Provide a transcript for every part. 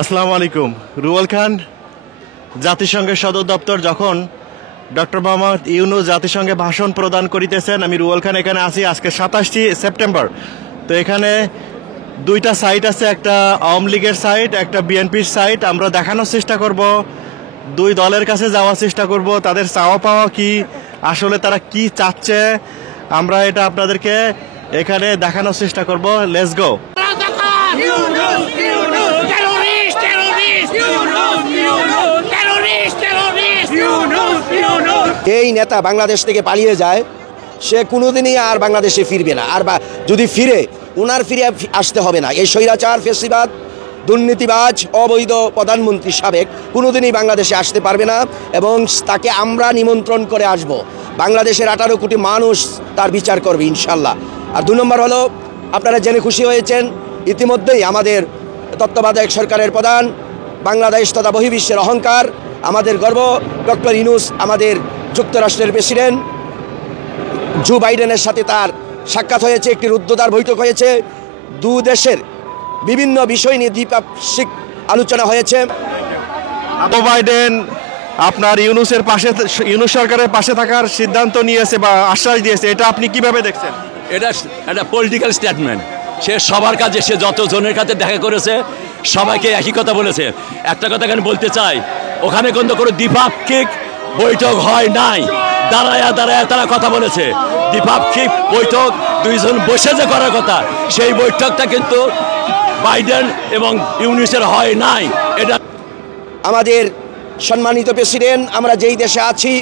আসসালামু আলাইকুম। রুবেল খান, জাতিসংঘের সদর দপ্তর, যখন ডক্টর মোহাম্মদ ইউনূস জাতিসংঘে ভাষণ প্রদান করিতেছেন, আমি রুবেল খান এখানে আছি আজকে 27 সেপ্টেম্বর। তো এখানে দুইটা সাইট আছে, একটা আওয়ামী লীগের সাইট, একটা বিএনপির সাইট। আমরা দেখানোর চেষ্টা করব, দুই দলের কাছে যাওয়ার চেষ্টা করব, তাদের চাওয়া পাওয়া কি, আসলে তারা কি চাচ্ছে, আমরা এটা আপনাদেরকে এখানে দেখানোর চেষ্টা করব। Let's go. এই নেতা বাংলাদেশ থেকে পালিয়ে যায়, সে কোনোদিনই আর বাংলাদেশে ফিরবে না। আর যদি ফিরে, ওনার ফিরে আসতে হবে না। এই স্বৈরাচার, ফেসিবাদ, দুর্নীতিবাজ, অবৈধ প্রধানমন্ত্রী সাবেক কোনোদিনই বাংলাদেশে আসতে পারবে না, এবং তাকে আমরা নিমন্ত্রণ করে আসব। বাংলাদেশের 18 কোটি মানুষ তার বিচার করবে ইনশাল্লাহ। আর 2 নম্বর হলো, আপনারা জেনে খুশি হয়েছেন, ইতিমধ্যেই আমাদের তত্ত্বাবধায়ক সরকারের প্রধান, বাংলাদেশ তথা বহির্বিশ্বের অহংকার, আমাদের গর্ব ডক্টর ইউনূস, আমাদের যুক্তরাষ্ট্রের প্রেসিডেন্ট জো বাইডেনের সাথে তার সাক্ষাৎ হয়েছে, একটি রুদ্ধদ্বার বৈঠক হয়েছে। দু দেশের বিভিন্ন বিষয় নিয়ে দ্বিপাক্ষিক আলোচনা হয়েছে। জো বাইডেন আপনার ইউনূসের পাশে, ইউনূস সরকারের পাশে থাকার সিদ্ধান্ত নিয়েছে বা আশ্বাস দিয়েছে, এটা আপনি কিভাবে দেখছেন? এটা একটা পলিটিক্যাল স্টেটমেন্ট। সে সবার কাছে, সে যতজনের কাছে দেখা করেছে সবাইকে একই কথা বলেছে। একটা কথা এখানে বলতে চাই, ওখানে কিন্তু কোনো দ্বিপাক্ষিক বৈঠক হয় নাই, দাঁড়ায়া তারা কথা বলেছে। দ্বিপাক্ষিক বৈঠক দুইজন বসে যে করার কথা, সেই বৈঠকটা কিন্তু বাইডেন এবং ইউনূসের হয় নাই। এটা আমাদের সম্মানিত প্রেসিডেন্ট, আমরা যেই দেশে আছি,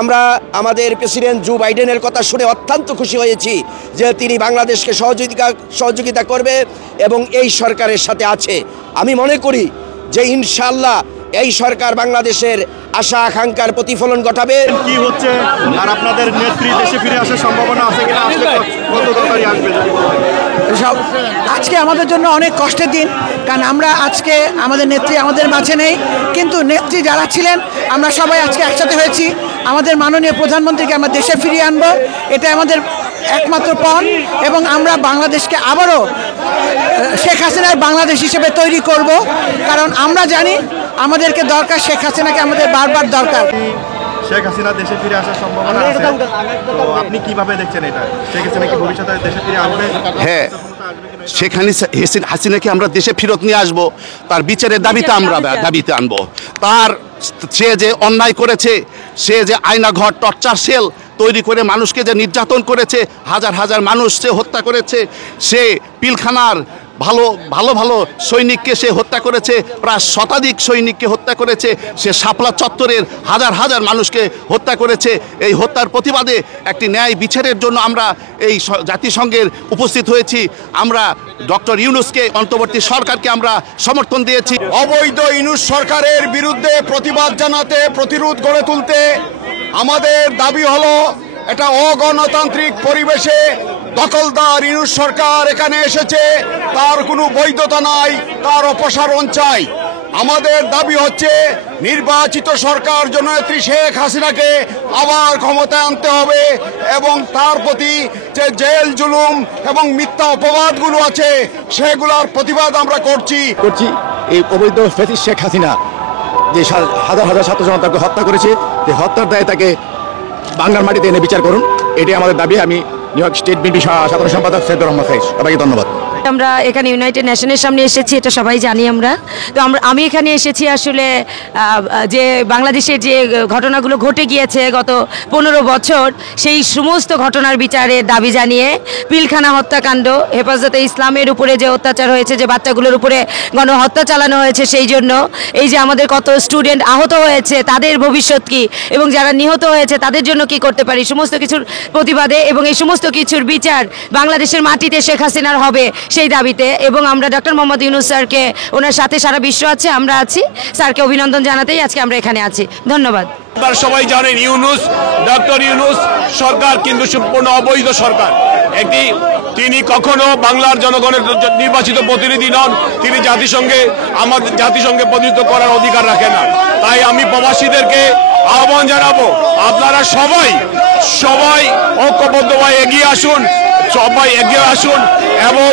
আমরা আমাদের প্রেসিডেন্ট জো বাইডেনের কথা শুনে অত্যন্ত খুশি হয়েছি যে তিনি বাংলাদেশকে সহযোগিতা করবে এবং এই সরকারের সাথে আছে। আমি মনে করি যে ইনশাআল্লাহ এই সরকার বাংলাদেশের আশা আকাঙ্ক্ষার প্রতিফলন ঘটাবে। কি হচ্ছে আর আপনাদের নেত্রী দেশে ফিরে আসার সম্ভাবনা আছে কিনা, আসলে কত তাড়াতাড়ি আসবে? আজকে আমাদের জন্য অনেক কষ্টের দিন, কারণ আমরা আজকে আমাদের নেত্রী আমাদের মাঝে নেই, কিন্তু নেত্রী যারা ছিলেন আমরা সবাই আজকে একসাথে হয়েছি। আমাদের মাননীয় প্রধানমন্ত্রীকে আমরা দেশে ফিরিয়ে আনবো, এটা আমাদের একমাত্র পণ, এবং আমরা বাংলাদেশকে আবারও শেখ হাসিনার বাংলাদেশ হিসেবে তৈরি করব, কারণ আমরা জানি আমাদেরকে দরকার, শেখ হাসিনাকে আমাদের বারবার দরকার। শেখ হাসিনা দেশে ফিরে আসার সম্ভাবনা আছে, তো আপনি কিভাবে দেখছেন এটা? শেখ হাসিনা কি ভবিষ্যতে দেশে ফিরে আসবে? হ্যাঁ, শেখ হাসিনাকে আমরা দেশে ফেরত নিয়ে আসবো, তার বিচারের দাবিতে আমরা দাবিতে আনবো। তার সে যে অন্যায় করেছে, সে যে আয়নাঘর, টর্চার সেল তৈরি করে মানুষকে যে নির্যাতন করেছে, হাজার হাজার মানুষ সে হত্যা করেছে, সে পিলখানার ভালো সৈনিককে সে হত্যা করেছে, প্রায় শতাধিক সৈনিককে হত্যা করেছে, সে শাপলা চত্বরের হাজার হাজার মানুষকে হত্যা করেছে। এই হত্যার প্রতিবাদে একটি ন্যায় বিচারের জন্য আমরা এই জাতিসংঘের উপস্থিত হয়েছি। আমরা ডক্টর ইউনূসকে, অন্তর্বর্তী সরকারকে আমরা সমর্থন দিয়েছি। অবৈধ ইউনূস সরকারের বিরুদ্ধে প্রতিবাদ জানাতে, প্রতিরোধ গড়ে তুলতে আমাদের দাবি হলো, এটা অগণতান্ত্রিক পরিবেশে দখলদার ইউনূস সরকার এখানে এসেছে, তার কোনো বৈধতা নাই, তার অপসারণ চাই। আমাদের দাবি হচ্ছে নির্বাচিত সরকার জননেত্রী শেখ হাসিনাকে আবার ক্ষমতায় আনতে হবে, এবং তার প্রতি যে জেল জুলুম এবং মিথ্যা অপবাদগুলো আছে সেগুলোর প্রতিবাদ আমরা করছি। এই অবৈধ ফ্যাসিস্ট শেখ হাসিনা যে হাজার হাজার ছাত্র জনতাকে হত্যা করেছে, যে হত্যার দায়ে তাকে বাংলার মাটিতে এনে বিচার করুন, এটাই আমাদের দাবি। আমি নিউ ইয়র্ক স্টেট বিএনপি সাধারণ সম্পাদক সৈয়দ রহমান ফাইজ, সবাইকে ধন্যবাদ। আমরা এখানে ইউনাইটেড নেশনের সামনে এসেছি, এটা সবাই জানি আমরা। তো আমি এখানে এসেছি আসলে যে বাংলাদেশের যে ঘটনাগুলো ঘটে গিয়েছে গত 15 বছর, সেই সমস্ত ঘটনার বিচারে দাবি জানিয়ে, পিলখানা হত্যাকাণ্ড, হেফাজতে ইসলামের উপরে যে অত্যাচার হয়েছে, যে বাচ্চাগুলোর উপরে গণহত্যা চালানো হয়েছে, সেই জন্য এই যে আমাদের কত স্টুডেন্ট আহত হয়েছে, তাদের ভবিষ্যৎ কি, এবং যারা নিহত হয়েছে তাদের জন্য কি করতে পারি, সমস্ত কিছুর প্রতিবাদে এবং এই সমস্ত কিছুর বিচার বাংলাদেশের মাটিতে শেখ হাসিনার হবে সেই দাবিতে। এবং আমরা ডক্টর মোহাম্মদ ইউনূস স্যারকে, ওনার সাথে সারা বিশ্ব আছে, আমরা আছি, স্যারকে অভিনন্দন জানাতেই আজকে আমরা এখানে আছি। ধন্যবাদ। আপনারা সবাই জানেন ডক্টর ইউনূস সরকার কিন্তু সম্পূর্ণ অবৈধ সরকার। তিনি কখনো বাংলার জনগণের নির্বাচিত প্রতিনিধি নন, তিনি আমাদের জাতিসংঘে প্রতিনিধিত্ব করার অধিকার রাখেন না। তাই আমি প্রবাসীদেরকে আহ্বান জানাবো, আপনারা সবাই ঐক্যবদ্ধভাবে এগিয়ে আসুন এবং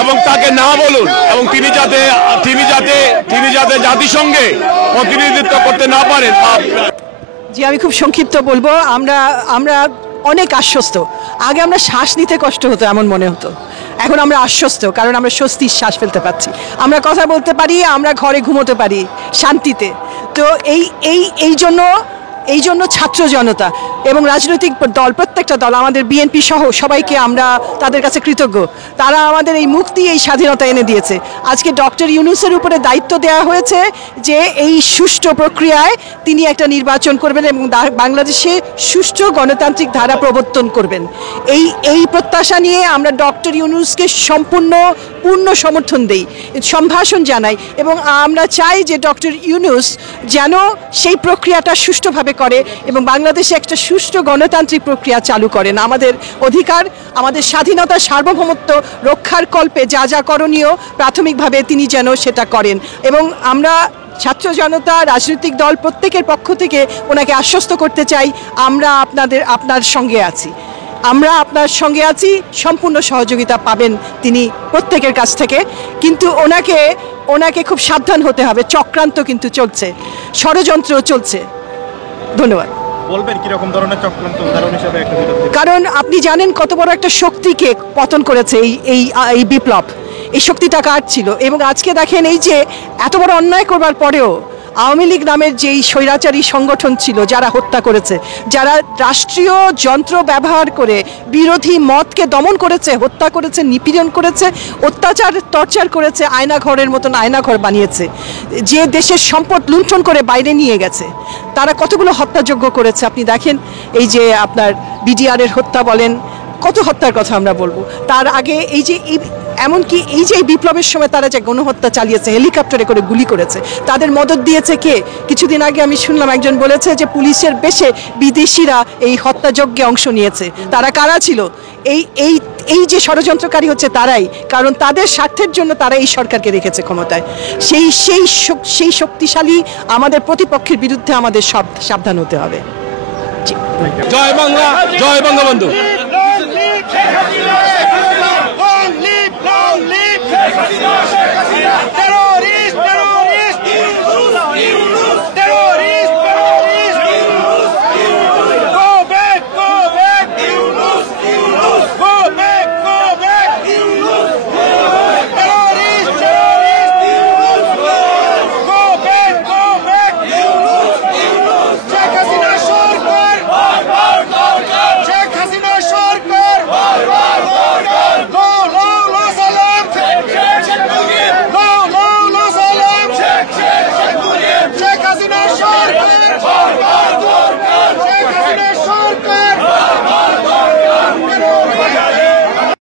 এবং তাকে না বলুন, এবং তিনি যাতে জাতিসংঘে প্রতিনিধিত্ব করতে না পারেন। জি, আমি খুব সংক্ষিপ্ত বলবো। আমরা অনেক আশ্বস্ত। আগে আমরা শ্বাস নিতে কষ্ট হতো এমন মনে হতো, এখন আমরা আশ্বস্ত, কারণ আমরা স্বস্তির শ্বাস ফেলতে পারছি, আমরা কথা বলতে পারি, আমরা ঘরে ঘুমোতে পারি শান্তিতে। তো এই জন্য ছাত্র জনতা এবং রাজনৈতিক দল, প্রত্যেকটা দল, আমাদের বিএনপি সহ সবাইকে আমরা তাদের কাছে কৃতজ্ঞ। তারা আমাদের এই মুক্তি, এই স্বাধীনতা এনে দিয়েছে। আজকে ডক্টর ইউনূসের উপরে দায়িত্ব দেওয়া হয়েছে যে এই সুষ্ঠু প্রক্রিয়ায় তিনি একটা নির্বাচন করবেন এবং বাংলাদেশে সুষ্ঠু গণতান্ত্রিক ধারা প্রবর্তন করবেন। এই প্রত্যাশা নিয়ে আমরা ডক্টর ইউনূসকে পূর্ণ সমর্থন দেই, সম্ভাষণ জানাই, এবং আমরা চাই যে ডক্টর ইউনূস যেন সেই প্রক্রিয়াটা সুষ্ঠুভাবে করে এবং বাংলাদেশে একটা সুষ্ঠু গণতান্ত্রিক প্রক্রিয়া চালু করেন। আমাদের অধিকার, আমাদের স্বাধীনতা, সার্বভৌমত্ব রক্ষার কল্পে যা যা করণীয় প্রাথমিকভাবে তিনি যেন সেটা করেন। এবং আমরা ছাত্র জনতা, রাজনৈতিক দল প্রত্যেকের পক্ষ থেকে ওনাকে আশ্বস্ত করতে চাই, আমরা আপনার সঙ্গে আছি, আমরা আপনার সঙ্গে আছি, সম্পূর্ণ সহযোগিতা পাবেন তিনি প্রত্যেকের কাছ থেকে। কিন্তু ওনাকে খুব সাবধান হতে হবে, চক্রান্ত কিন্তু চলছে, ষড়যন্ত্র চলছে। ধন্যবাদ। বলবেন কিরকম ধরনের চক্রান্ত, উদাহরণ হিসেবে একটা? কারণ আপনি জানেন কত বড় একটা শক্তিকে পতন করেছে এই বিপ্লব, এই শক্তিটা কার ছিল। এবং আজকে দেখেন, এই যে এত বড় অন্যায় করবার পরেও আওয়ামী লীগ নামের যেই স্বৈরাচারী সংগঠন ছিল, যারা হত্যা করেছে, যারা রাষ্ট্রীয় যন্ত্র ব্যবহার করে বিরোধী মতকে দমন করেছে, হত্যা করেছে, নিপীড়ন করেছে, অত্যাচার টর্চার করেছে, আয়নাঘরের মতন আয়নাঘর বানিয়েছে, যে দেশের সম্পদ লুণ্ঠন করে বাইরে নিয়ে গেছে, তারা কতগুলো হত্যাযজ্ঞ করেছে। আপনি দেখেন, এই যে আপনার বিডিআরের হত্যা বলেন, কত হত্যার কথা আমরা বলবো। তার আগে এমনকি এই যে বিপ্লবের সময় তারা যে গণহত্যা চালিয়েছে, হেলিকপ্টারে করে গুলি করেছে, তাদের মদত দিয়েছে কে? কিছুদিন আগে আমি শুনলাম একজন বলেছে যে পুলিশের বেশে বিদেশিরা এই হত্যাযজ্ঞে অংশ নিয়েছে। তারা কারা ছিল? এই যে ষড়যন্ত্রকারী হচ্ছে তারাই, কারণ তাদের স্বার্থের জন্য তারা এই সরকারকে রেখেছে ক্ষমতায়। সেই শক্তিশালী আমাদের প্রতিপক্ষের বিরুদ্ধে আমাদের সাবধান হতে হবে। জয় বাংলা, জয় Bangabandhu. Long live Sheikh Hasina!